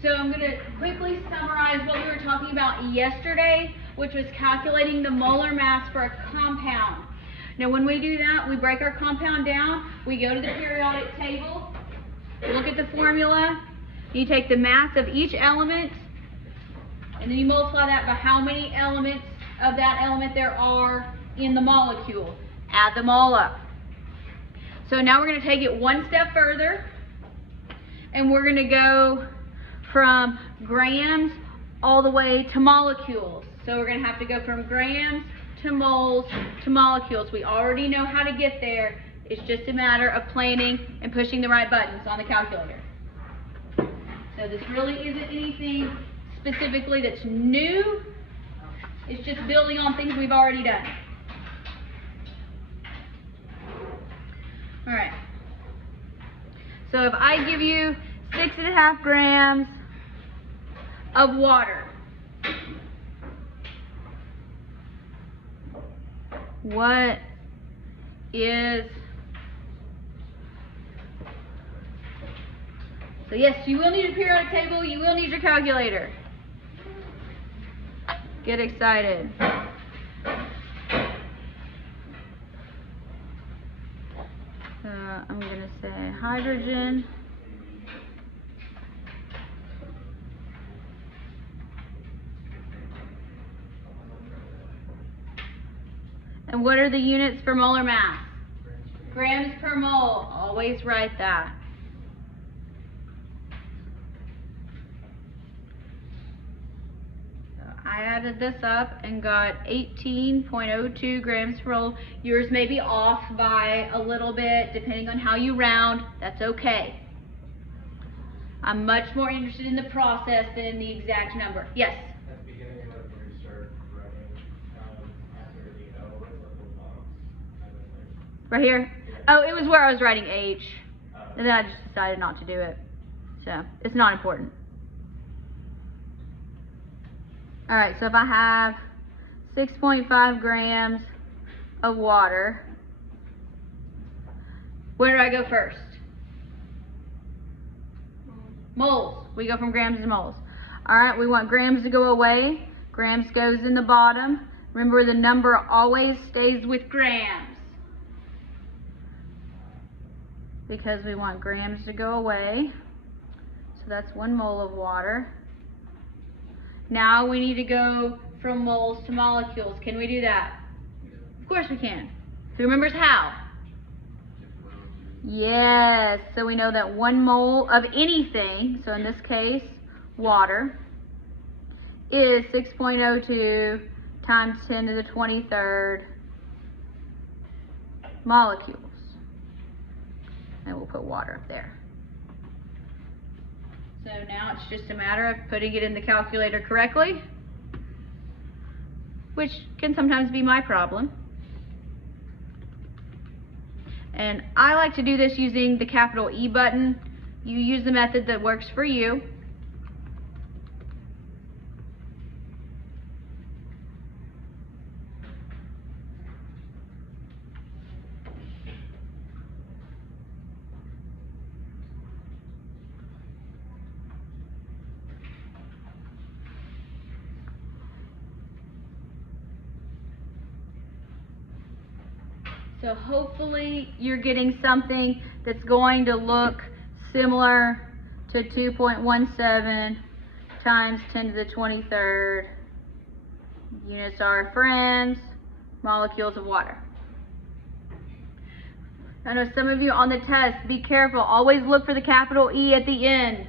So I'm going to quickly summarize what we were talking about yesterday, which was calculating the molar mass for a compound. Now when we do that, we break our compound down, we go to the periodic table, look at the formula, you take the mass of each element, and then you multiply that by how many elements of that element there are in the molecule. Add them all up. So now we're going to take it one step further, and we're going to go from grams all the way to molecules. So we're going to have to go from grams to moles to molecules. We already know how to get there. It's just a matter of planning and pushing the right buttons on the calculator. So this really isn't anything specifically that's new. It's just building on things we've already done. All right. So if I give you 6.5 grams of water, what is, so yes, you will need a periodic table, you will need your calculator. Get excited. I'm going to say hydrogen. And what are the units for molar mass? Grams per mole. Always write that. So I added this up and got 18.02 grams per mole. Yours may be off by a little bit depending on how you round. That's okay. I'm much more interested in the process than in the exact number. Yes? At the beginning of when you start writing, after the L, what's the little box? Right here? Oh, it was where I was writing H. And then I just decided not to do it. So, it's not important. Alright, so if I have 6.5 grams of water, where do I go first? Moles. We go from grams to moles. Alright, we want grams to go away. Grams goes in the bottom. Remember, the number always stays with grams, because we want grams to go away. So that's 1 mole of water. Now we need to go from moles to molecules. Can we do that? Of course we can. Who remembers how? Yes, so we know that 1 mole of anything, so in this case, water, is 6.02 times 10 to the 23rd molecules. And we'll put water up there. So now it's just a matter of putting it in the calculator correctly, which can sometimes be my problem. And I like to do this using the capital E button. You use the method that works for you. So hopefully you're getting something that's going to look similar to 2.17 times 10 to the 23rd. Units are friends, molecules of water. I know some of you on the test, be careful. Always look for the capital E at the end.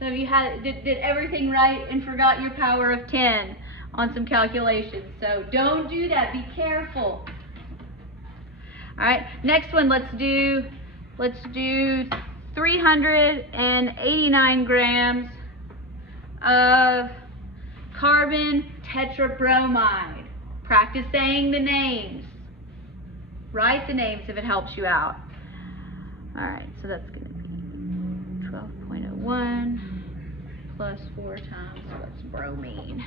Some of you did everything right and forgot your power of 10 on some calculations. So don't do that. Be careful. All right, next one, let's do 389 grams of carbon tetrabromide. Practice saying the names. Write the names if it helps you out. All right, so that's going to be 12.01 plus 4 times what's bromine?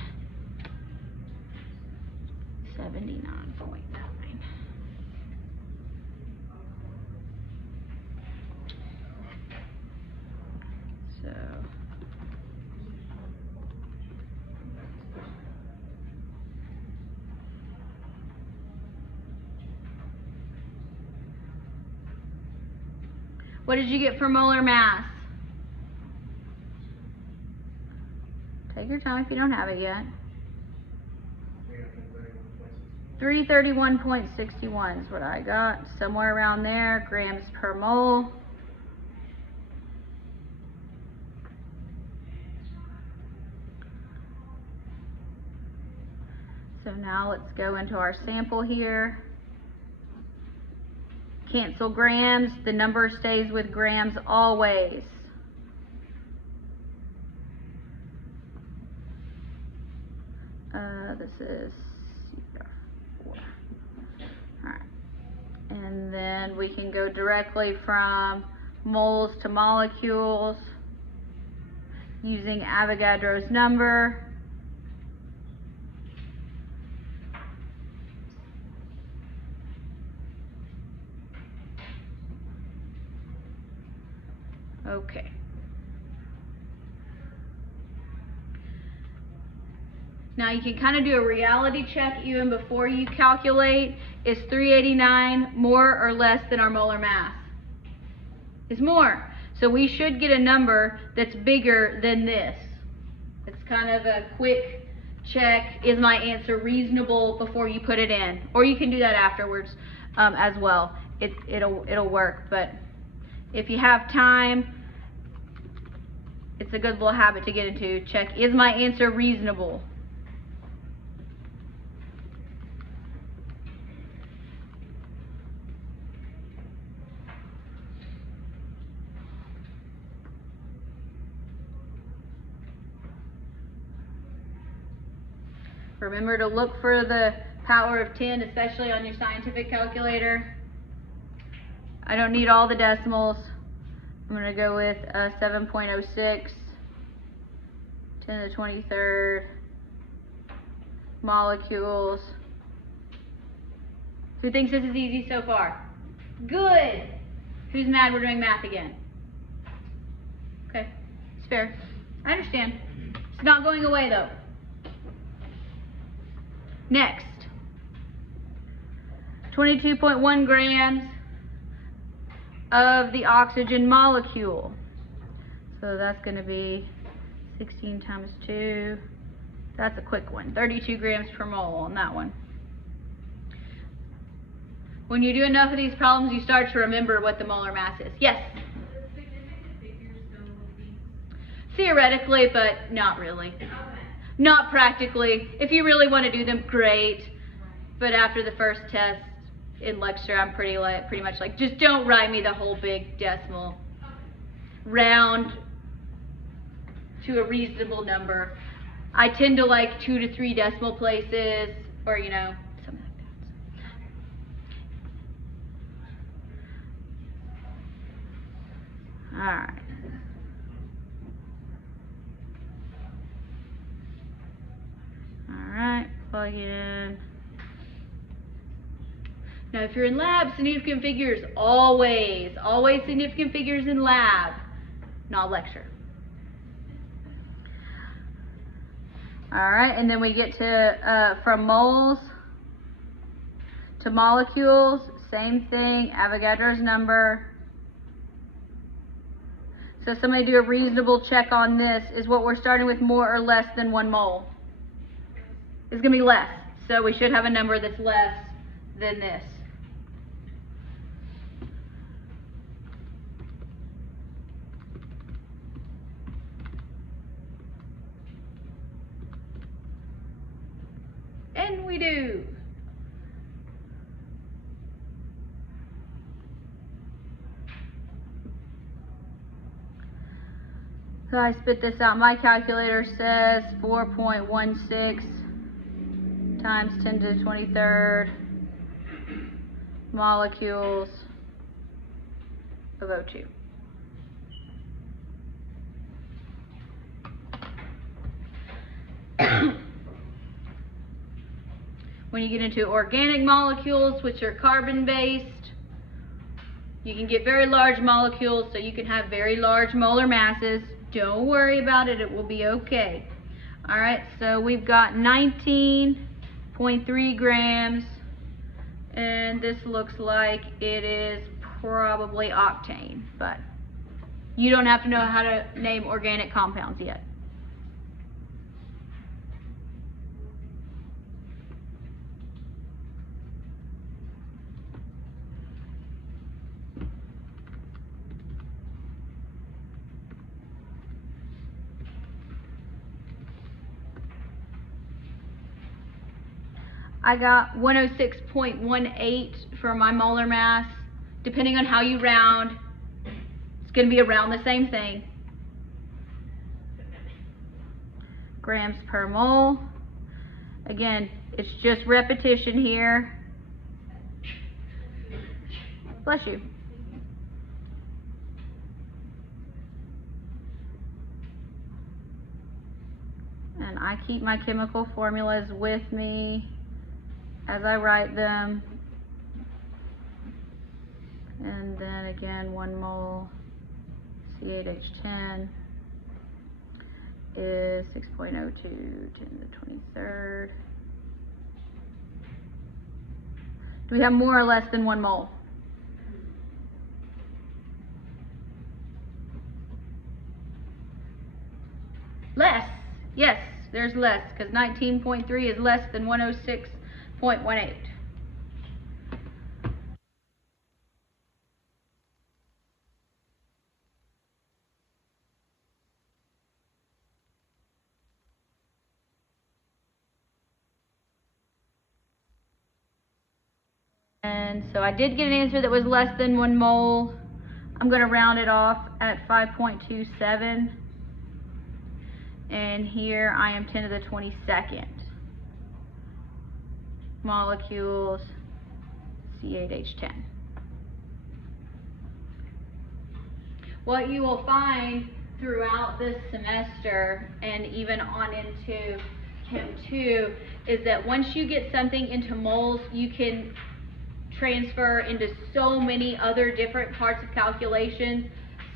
79.9. So What did you get for molar mass? Take your time if you don't have it yet. 331.61 is what I got. Somewhere around there, grams per mole. So now let's go into our sample here. Cancel grams, the number stays with grams always. This is CR4. Alright. And then we can go directly from moles to molecules using Avogadro's number. Okay. Now you can kind of do a reality check even before you calculate. Is 389 more or less than our molar mass? It's more. So we should get a number that's bigger than this. It's kind of a quick check. Is my answer reasonable before you put it in? Or you can do that afterwards as well. It'll work. But if you have time, it's a good little habit to get into. Check, is my answer reasonable? Remember to look for the power of 10, especially on your scientific calculator. I don't need all the decimals. I'm going to go with 7.06, 10 to the 23rd, molecules. Who thinks this is easy so far? Good. Who's mad we're doing math again? Okay, it's fair. I understand. It's not going away though. Next, 22.1 grams of the oxygen molecule. So that's going to be 16 times 2. That's a quick one. 32 grams per mole on that one. When you do enough of these problems, you start to remember what the molar mass is. Yes? Theoretically, but not really. Not practically. If you really want to do them, great. But after the first test in lecture, I'm pretty much like, just don't write me the whole big decimal. Round to a reasonable number. I tend to like 2 to 3 decimal places, or you know, something like that. All right. Alright, plug it in. Now if you're in lab, significant figures, always significant figures in lab, not lecture. Alright, and then we get to, from moles to molecules, same thing, Avogadro's number. So somebody do a reasonable check on this. Is what we're starting with more or less than 1 mole? It's going to be less. So we should have a number that's less than this. And we do. So I spit this out. My calculator says 4.16 times 10 to the 23rd molecules of O2. When you get into organic molecules, which are carbon-based, you can get very large molecules, so you can have very large molar masses. Don't worry about it, it will be okay. Alright, so we've got 19.3 grams, and this looks like it is probably octane, but you don't have to know how to name organic compounds yet. I got 106.18 for my molar mass. Depending on how you round, it's going to be around the same thing. Grams per mole. Again, it's just repetition here. Bless you. And I keep my chemical formulas with me as I write them. And then again, 1 mole C8H10 is 6.02 10 to the 23rd. Do we have more or less than 1 mole? Less. Yes, there's less, because 19.3 is less than 106.18. And so I did get an answer that was less than 1 mole. I'm going to round it off at 5.27. And here I am 10 to the 22nd. Molecules, C8H10. What you will find throughout this semester and even on into Chem 2 is that once you get something into moles, you can transfer into so many other different parts of calculations.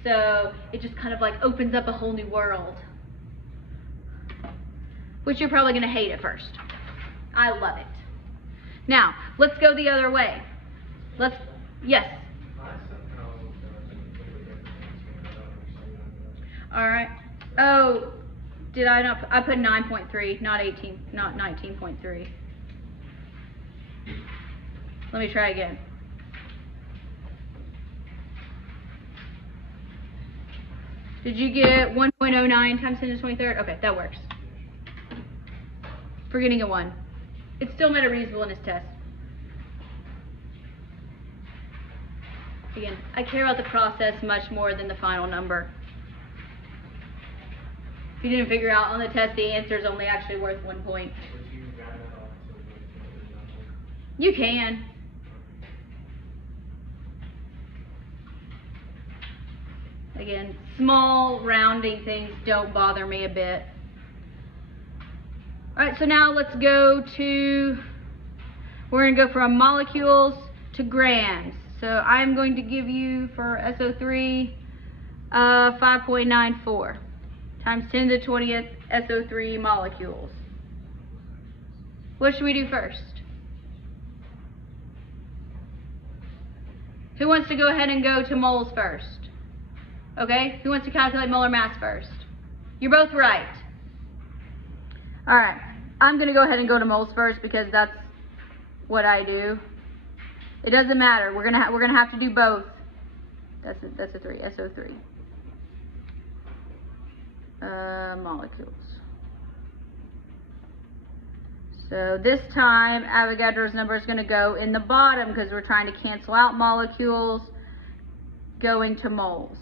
So it just kind of like opens up a whole new world, which you're probably going to hate at first. I love it. Now, let's go the other way. Yes. All right. Oh, did I not? I put 9.3, not 18, not 19.3. Let me try again. Did you get 1.09 times 10 to the 23rd? Okay, that works. For getting a 1. It still met a reasonableness test. Again, I care about the process much more than the final number. If you didn't figure out on the test, the answer is only actually worth 1 point. You can. Again, small rounding things don't bother me a bit. Alright, so now let's go to, we're going to go from molecules to grams. So I'm going to give you for SO3 5.94 times 10 to the 20th SO3 molecules. What should we do first? Who wants to go ahead and go to moles first? Okay, who wants to calculate molar mass first? You're both right. All right, I'm going to go ahead and go to moles first because that's what I do. It doesn't matter. We're gonna have to do both. That's a 3. SO3. Molecules. So this time Avogadro's number is going to go in the bottom because we're trying to cancel out molecules going to moles.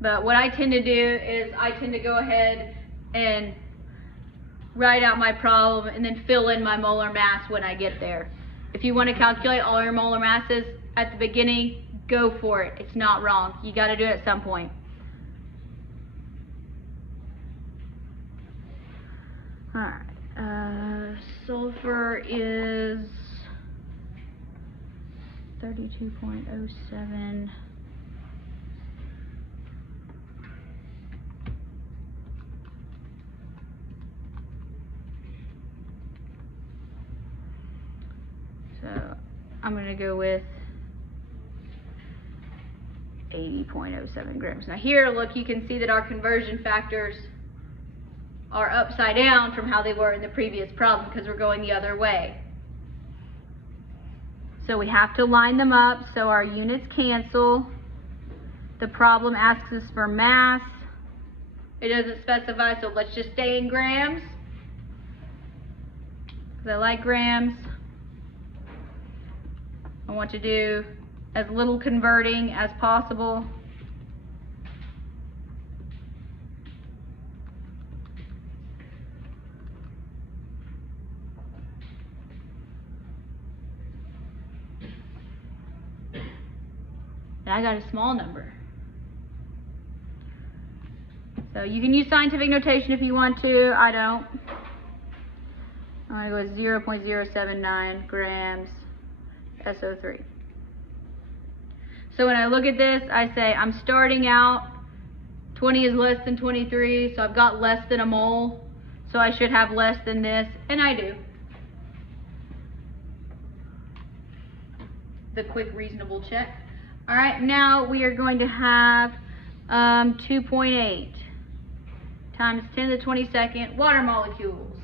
But what I tend to do is I tend to go ahead and write out my problem and then fill in my molar mass when I get there. If you want to calculate all your molar masses at the beginning, go for it. It's not wrong. You got to do it at some point. Alright, sulfur is 32.07. gonna go with 80.07 grams. Now here, look, you can see that our conversion factors are upside down from how they were in the previous problem because we're going the other way. So we have to line them up so our units cancel. The problem asks us for mass. It doesn't specify, so let's just stay in grams. Because I like grams. I want to do as little converting as possible. And I got a small number. So you can use scientific notation if you want to. I don't. I'm going to go with 0.079 grams SO3. So when I look at this, I say I'm starting out, 20 is less than 23, so I've got less than a mole. So I should have less than this, and I do. The quick reasonable check. All right, now we are going to have 2.8 times 10 to the 22nd water molecules.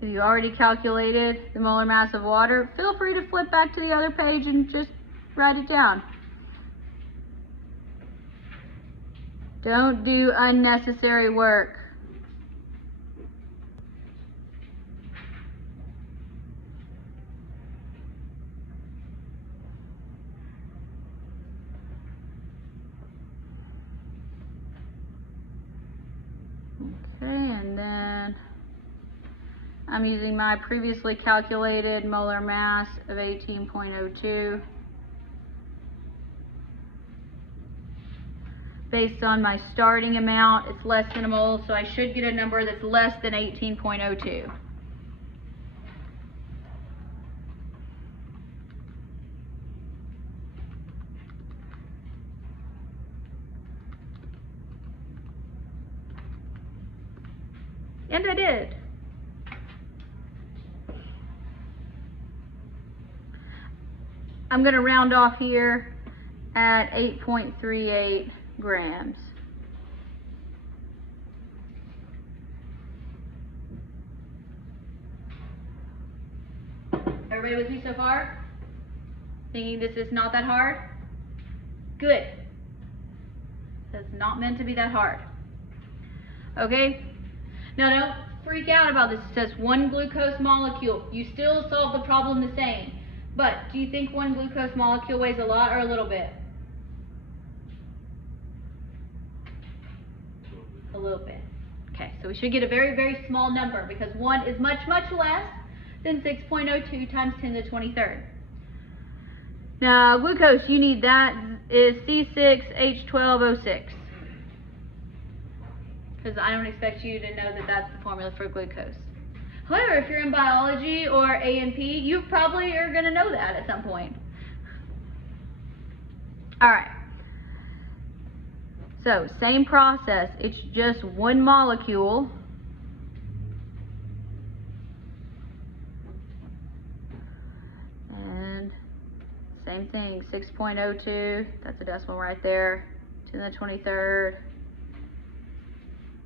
If you already calculated the molar mass of water, feel free to flip back to the other page and just write it down. Don't do unnecessary work. Okay, and then I'm using my previously calculated molar mass of 18.02. Based on my starting amount, it's less than a mole, so I should get a number that's less than 18.02. And I did. I'm going to round off here at 8.38 grams. Everybody with me so far? Thinking this is not that hard? Good. It's not meant to be that hard. Okay? Now don't freak out about this. It says 1 glucose molecule. You still solve the problem the same. But do you think 1 glucose molecule weighs a lot or a little bit? A little bit. Okay, so we should get a very, very small number because 1 is much, much less than 6.02 times 10 to the 23rd. Now, glucose, you need that is C6H12O6. Because I don't expect you to know that that's the formula for glucose. However, if you're in biology or A&P, you probably are going to know that at some point. All right. So, same process. It's just 1 molecule. And same thing, 6.02. That's a decimal right there. 10 to the 23rd.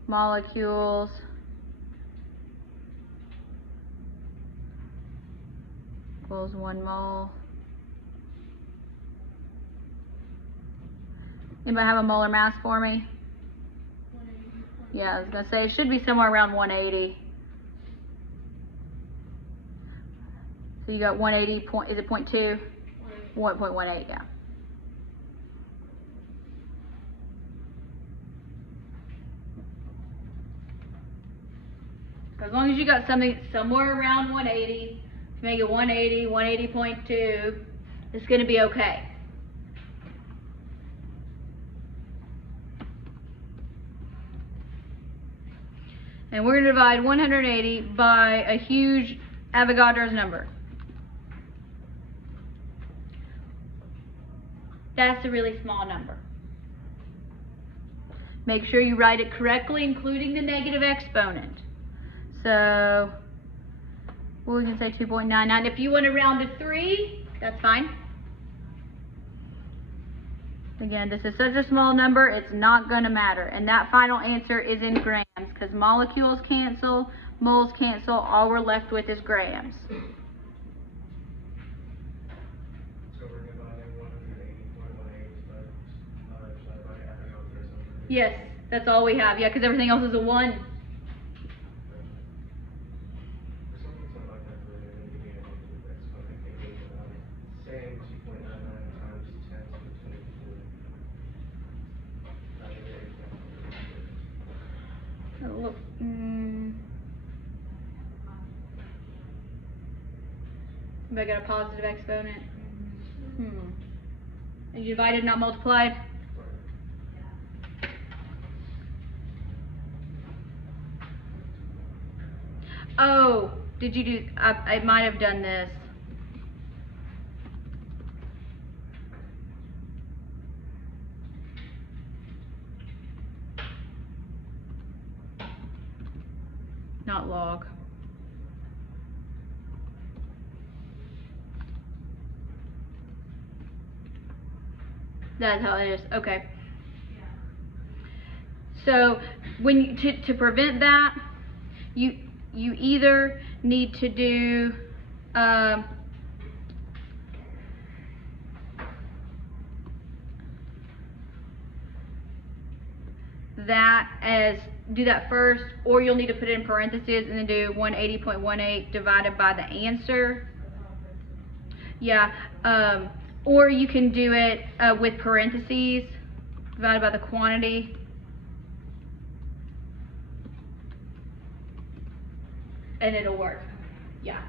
Molecules. Equals 1 mole. Anybody have a molar mass for me? 180. Yeah, I was going to say it should be somewhere around 180. So you got 180 point, is it 0.2? 1.18, yeah. As long as you got something somewhere around 180, make it 180, 180.2, it's going to be okay. And we're going to divide 180 by a huge Avogadro's number. That's a really small number. Make sure you write it correctly, including the negative exponent. So, well, we can say 2.99. If you want to round to 3, that's fine. Again, this is such a small number, it's not going to matter. And that final answer is in grams, because molecules cancel, moles cancel, all we're left with is grams. So we're dividing 180.18 by everything else or something? Yes, that's all we have. Yeah, because everything else is a 1. Or something like that for the beginning of the exponent. It gave saying 2.99 times 10 to the 24. Look, If I got a positive exponent. And you divided, not multiplied? Oh, did you do, I might have done this. Not log. That's how it is. Okay. So when you, to prevent that, you either need to do do that first, or you'll need to put it in parentheses and then do 180.18 divided by the answer. Yeah, or you can do it with parentheses divided by the quantity. And it'll work. Yeah.